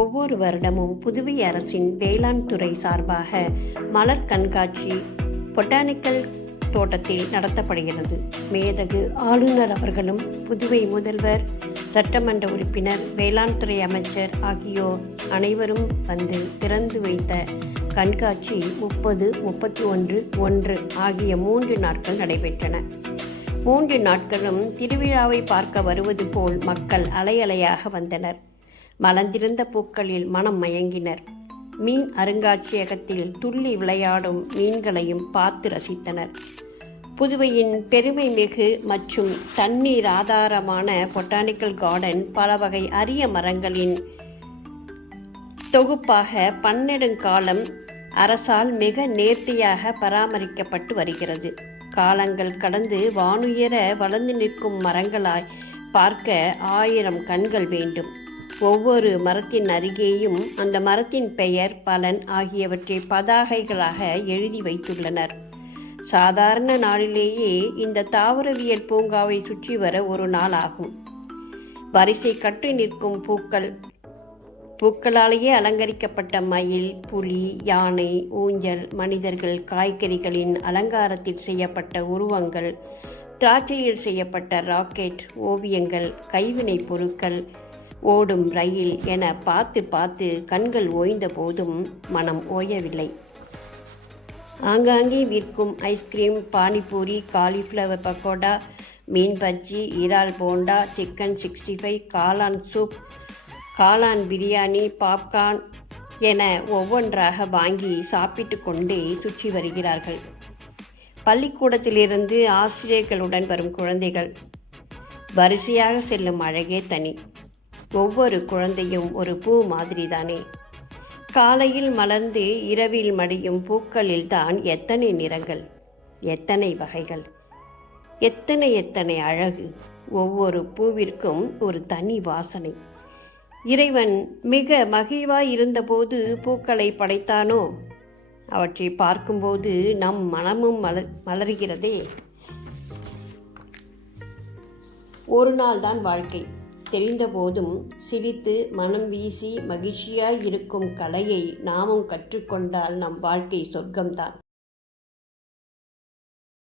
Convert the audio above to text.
ஒவ்வொரு வருடமும் புதுவை அரசின் வேளாண் துறை சார்பாக மலர் கண்காட்சி பொட்டானிக்கல் தோட்டத்தில் நடத்தப்படுகிறது. மேதகு ஆளுநர் அவர்களும் புதுவை முதல்வர், சட்டமன்ற உறுப்பினர், வேளாண் துறை அமைச்சர் ஆகியோர் அனைவரும் வந்து திறந்து வைத்த கண்காட்சி 30, 31, 1 ஆகிய 3 நாட்கள் நடைபெற்றன. 3 நாட்களும் திருவிழாவை பார்க்க வருவது போல் மக்கள் அலையலையாக வந்தனர். மலர்ந்திருந்த பூக்களில் மனம் மயங்கினர். மீன் அருங்காட்சியகத்தில் துள்ளி விளையாடும் மீன்களையும் பார்த்து ரசித்தனர். புதுவையின் பெருமை மிகு மற்றும் தண்ணீர் ஆதாரமான பொட்டானிக்கல் கார்டன் பல வகை அரிய மரங்களின் தொகுப்பாக பன்னெடுங்காலம் அரசால் மிக நேர்த்தியாக பராமரிக்கப்பட்டு வருகிறது. காலங்கள் கடந்து வானுயர வளர்ந்து நிற்கும் மரங்களாய் பார்க்க 1000 கண்கள் வேண்டும். ஒவ்வொரு மரத்தின் அருகேயும் அந்த மரத்தின் பெயர், பலன் ஆகியவற்றை பதாகைகளாக எழுதி வைத்துள்ளனர். சாதாரண நாளிலேயே இந்த தாவரவியல் பூங்காவை சுற்றி வர ஒரு நாள் ஆகும். வரிசை கட்டி நிற்கும் பூக்களாலேயே அலங்கரிக்கப்பட்ட மயில், புலி, யானை, ஊஞ்சல், மனிதர்கள், காய்கறிகளின் அலங்காரத்தில் செய்யப்பட்ட உருவங்கள், திராட்சையில் செய்யப்பட்ட ராக்கெட், ஓவியங்கள், கைவினை பொருட்கள், ஓடும் ரயில் என பார்த்து பார்த்து கண்கள் ஓய்ந்த போதும் மனம் ஓயவில்லை. ஆங்காங்கே விற்கும் ஐஸ்கிரீம், பானிபூரி, காலிஃப்ளவர் பக்கோடா, மீன் பஜ்ஜி, இறால் போண்டா, சிக்கன் 65, காளான் சூப், காளான் பிரியாணி, பாப்கார்ன் என ஒவ்வொன்றாக வாங்கி சாப்பிட்டு கொண்டே சுற்றி வருகிறார்கள். பள்ளிக்கூடத்திலிருந்து ஆசிரியர்களுடன் வரும் குழந்தைகள். வரிசையாக செல்லும் அழகே தனி. ஒவ்வொரு குழந்தையும் ஒரு பூ மாதிரிதானே. காலையில் மலர்ந்து இரவில் மடியும் பூக்களில் தான் எத்தனை நிறங்கள், எத்தனை வகைகள், எத்தனை அழகு. ஒவ்வொரு பூவிற்கும் ஒரு தனி வாசனை. இறைவன் மிக மகிழ்வாய் இருந்தபோது பூக்களை படைத்தானோ? அவற்றை பார்க்கும்போது நம் மனமும் மலர்கிறதே. ஒரு நாள் தான் வாழ்க்கை தெரிந்த போதும் சிரித்து மனம் வீசி மகிழ்ச்சியாய் இருக்கும் கலையை நாமும் கற்றுக்கொண்டால் நம் வாழ்க்கை சொர்க்கம்தான்.